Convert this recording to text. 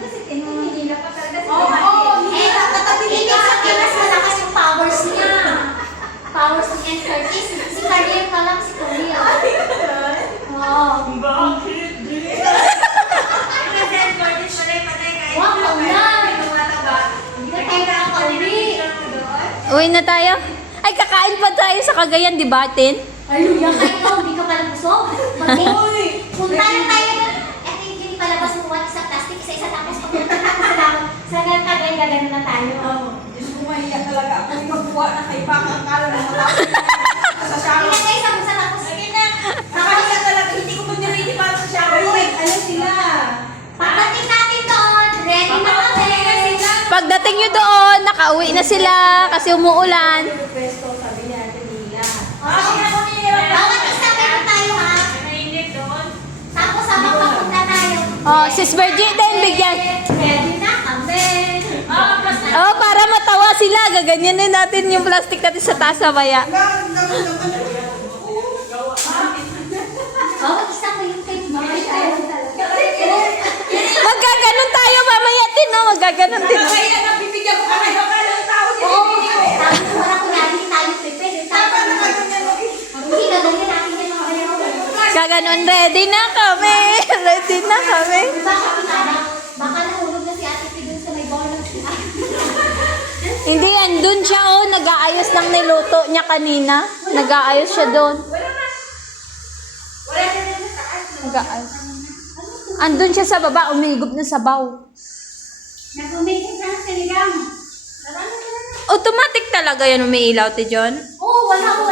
kasi tinihila pa talaga si Oo, oo, Eh, ibig sabihin mas malakas yung powers niya. Powers ni Curtis. Si Carrier pa lang si Korea. Oo. Bakit? Yung hindi. Uwi na tayo. Ay, kakain pa tayo sa Cagayan, di ba, Tin? Hallelujah ka ikaw, hindi ka pala busog. Mag- Uy! Punta na tayo ng, eto yung yung palabas mo, one isa plastic, isa-isa tapos papunta na sa dapat. Sa ganun ka, ganun gagano na tayo. Oo. Diyos ko, mahiya talaga ako. Yung magbuwa na kay Baka ang kala ng matapos. Sa shower. Tingnan tayo sa busa tapos. Nakahiya talaga. Hindi ko pa niredy para sa shower. Uy, ano sila? Pagdating natin doon, ready na kami. Pagdating nyo doon, nakauwi na sila kasi umuulan. Requesto, sabi niya, Nila. Bawat isa meron tayo ha. Mainit doon. Tapos habang papunta tayo. Oh, sis Virgie din, bigyan. Gaganyanin natin yung plastic natin sa mamaya. Yung kayo. Bawat tayo. Magkaganon tayo mamaya, Tin, no? Magkaganon din. Kaya nabibigyan ko kami. Baka lang tao Oo, tapos wala ko lagi tayo prepare. Tama na Tapos, kayo niyan. okay? hindi gaganyan natin Gaganon, ready na kami. Ready na kami. Baka baka nahulog na si Ate Pi dun sa may bowl ng. Hindi, andun siya, oh. Nag-aayos lang niluto niya kanina. Nag-aayos siya doon. Wala. Wala. Nag-aayos. Andun siya sa baba, umigop na sabaw. Nag-umitin sa sinigang. Automatic talaga yan umiilaw, ti John? Oo, wala ko,